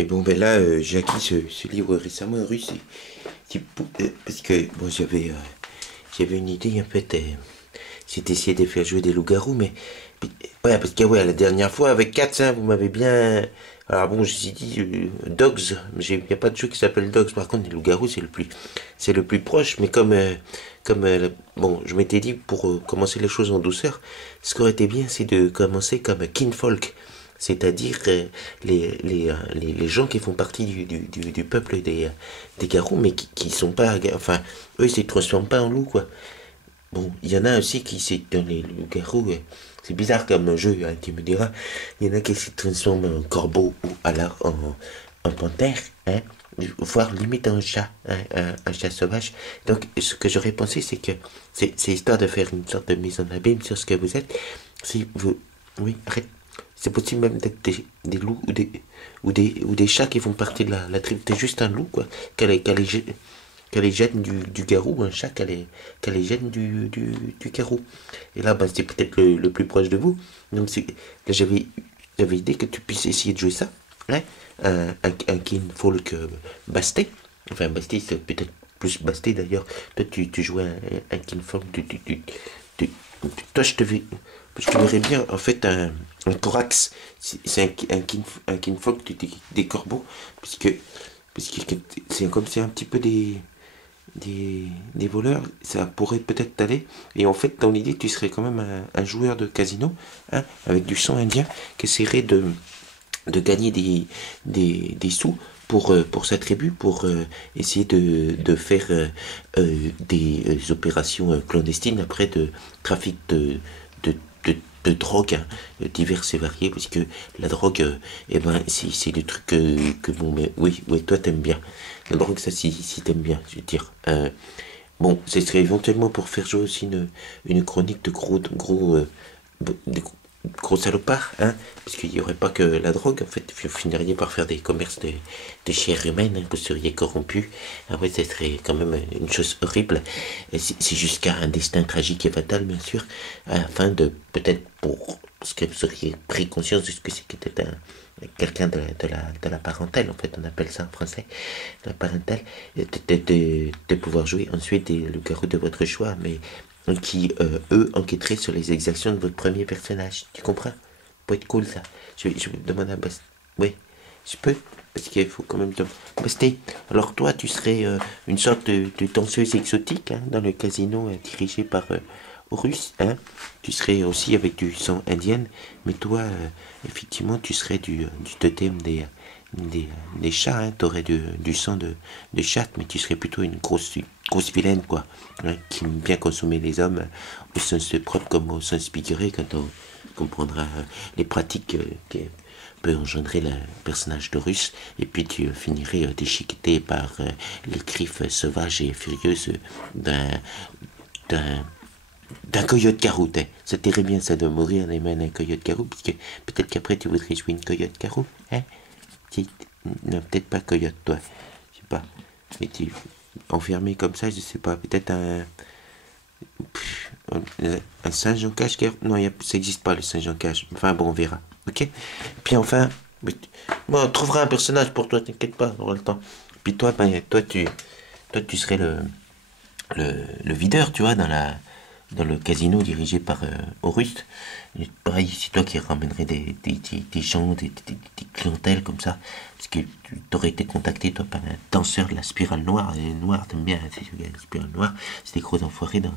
Et bon, ben là, j'ai acquis ce livre récemment russe. Parce que, bon, j'avais une idée, en fait. C'est d'essayer de faire jouer des loups-garous, mais. Ouais, parce que, ouais, la dernière fois, avec Katz, hein, vous m'avez bien. Alors bon, je me suis dit, Dogs, il n'y a pas de jeu qui s'appelle Dogs. Par contre, les loups-garous, c'est le plus proche. Mais bon, je m'étais dit, pour commencer les choses en douceur, ce qui aurait été bien, c'est de commencer comme Kinfolk. C'est-à-dire les gens qui font partie du peuple des garous, mais qui sont pas. Enfin, eux, ils se transforment pas en loups, quoi. Bon, il y en a aussi qui, c'est dans les loups-garous, c'est bizarre comme jeu, hein, tu me diras. Il y en a qui se transforment en corbeau ou alors en panthère, hein, voire limite en chat, hein, un chat sauvage. Donc, ce que j'aurais pensé, c'est que c'est histoire de faire une sorte de mise en abîme sur ce que vous êtes. Si vous, oui, arrête. C'est possible même d'être des loups ou des chats qui font partie de la tribu. T'es juste un loup, quoi. Qu'elle est gêne du garou, un chat qu'elle est gêne du garou. Et là, bah, c'est peut-être le plus proche de vous. Donc, là, j'avais idée que tu puisses essayer de jouer ça. Hein? Un Kinfolk Basté. Enfin, Basté, c'est peut-être plus Basté d'ailleurs. Toi, tu jouais un Kinfolk. Tu- Toi, je te verrais bien, en fait, un Corax. C'est un Kinfolk des corbeaux. Puisque, puisque c'est comme c'est un petit peu des voleurs, ça pourrait peut-être t'aller. Et en fait, dans l'idée, tu serais quand même un joueur de casino, hein, avec du sang indien, qui essaierait de gagner des sous pour sa tribu, pour essayer de faire des opérations clandestines après de trafic de, de drogue, hein, diverses et variées, parce que la drogue, eh ben, c'est des trucs que bon, mais oui, ouais, toi t'aimes bien. La drogue, ça, si t'aimes bien, je veux dire. Bon, ce serait éventuellement pour faire jouer aussi une chronique de gros salopards, hein, parce qu'il n'y aurait pas que la drogue, en fait, vous finiriez par faire des commerces de chair humaine, hein, vous seriez corrompu. Ah ouais, ça serait quand même une chose horrible. C'est jusqu'à un destin tragique et fatal, bien sûr, afin de, peut-être parce que vous seriez pris conscience de ce que c'est que d'être quelqu'un de la parentèle, en fait, on appelle ça en français, la parentèle, de pouvoir jouer ensuite des loups-garous de votre choix, mais qui, eux, enquêteraient sur les exactions de votre premier personnage. Tu comprends? Peut être cool, ça. Je vais demander à Bast. Oui, je peux, parce qu'il faut quand même... Basté, alors toi, tu serais une sorte de danseuse exotique, hein, dans le casino dirigé par Horus, hein. Tu serais aussi avec du sang indien, mais toi, effectivement, tu serais du totem des, des chats, hein. T'aurais du sang de chatte, mais tu serais plutôt une grosse vilaine, quoi, hein, qui aime bien consommer les hommes, au sens propre comme au sens figuré, quand on comprendra les pratiques que peut engendrer le personnage de Russe, et puis tu finirais déchiqueté par les griffes sauvages et furieuses d'un d'un d'un coyote garou. Ça t'irait bien, ça, de mourir les mains d'un coyote garou, parce que peut-être qu'après tu voudrais jouer une coyote garou, hein? Non, peut-être pas coyote, toi, je sais pas, mais tu enfermé comme ça, je sais pas, peut-être un singe en cage. Non, ça n'existe pas, le singe en cage. Enfin bon, on verra. Ok. Puis enfin, bon, on trouvera un personnage pour toi, t'inquiète pas, on aura le temps. Puis toi, ben, toi, tu serais le videur, tu vois, dans le casino dirigé par Horus. Et pareil, c'est toi qui ramènerais des gens, des clientèles comme ça. Parce que tu aurais été contacté, toi, par un danseur de la spirale noire. Et noir, t'aimes bien, hein, c'est la spirale noire. C'est des gros enfoirés dans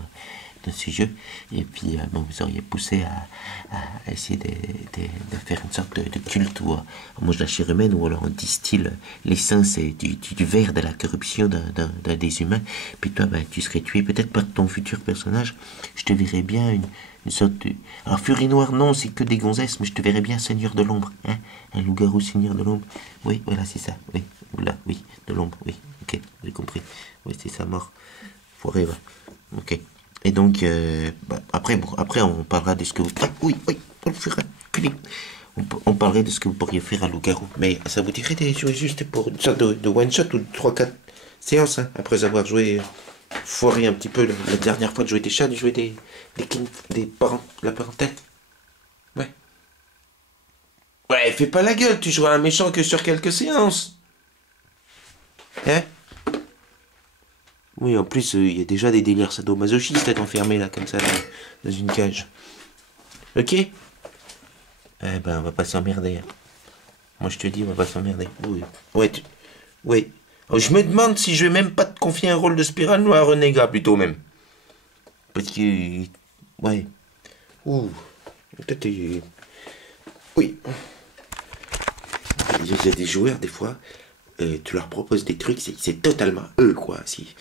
ce jeu. Et puis, bon, vous auriez poussé à essayer de faire une sorte de culte où on mange la chair humaine, ou alors on distille l'essence du verre de la corruption d'un des humains. Puis toi, ben, tu serais tué peut-être par ton futur personnage. Je te verrais bien une sorte de... Alors, Furie Noire, non, c'est que des gonzesses, mais je te verrais bien Seigneur de l'Ombre, hein, un loup-garou Seigneur de l'Ombre. Oui, voilà, c'est ça, oui, là, oui, de l'ombre, oui, ok, j'ai compris. Oui, c'est ça, mort. Foiré, va. Ok. Et donc, bah, après, bon, après, on parlera de ce que vous... Ah, oui, oui, on le fera. On parlerait de ce que vous pourriez faire à loup-garou. Mais ça vous dirait de jouer juste pour une sorte de one-shot ou de 3-4 séances, hein, après avoir joué, foiré un petit peu la dernière fois de jouer des chats, de jouer des parents, la parentèle. Ouais. Ouais, fais pas la gueule, tu joueras un méchant que sur quelques séances. Hein? Oui, en plus, il y a déjà des délires sadomasochistes à t'enfermer là, comme ça, dans une cage. Ok? Eh ben, on va pas s'emmerder. Moi, je te dis, on va pas s'emmerder. Oui. Ouais, oui. Oh, je me demande si je vais même pas te confier un rôle de spirale noire renégat, plutôt même. Parce que... Ouais. Ouh. Peut-être... Oui. Il y a des joueurs, des fois, tu leur proposes des trucs, c'est totalement eux, quoi. Si,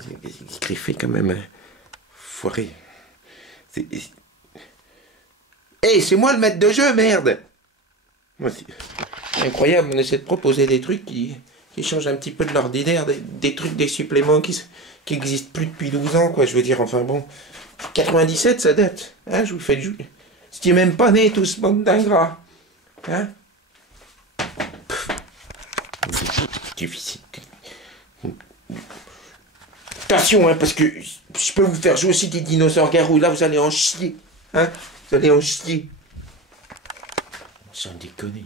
c'est fait quand même, foiré. Hey, c'est moi le maître de jeu, merde! Moi, c'est incroyable, on essaie de proposer des trucs qui changent un petit peu de l'ordinaire, des trucs, des suppléments qui existent plus depuis 12 ans, quoi. Je veux dire, enfin bon, 97, ça date. Hein, je vous fais le jeu. C'était même pas né, tout ce bande d'ingrats. Hein? Difficile. Attention, hein, parce que je peux vous faire jouer aussi des dinosaures garous. Là, vous allez en chier. Hein? Vous allez en chier. Sans déconner.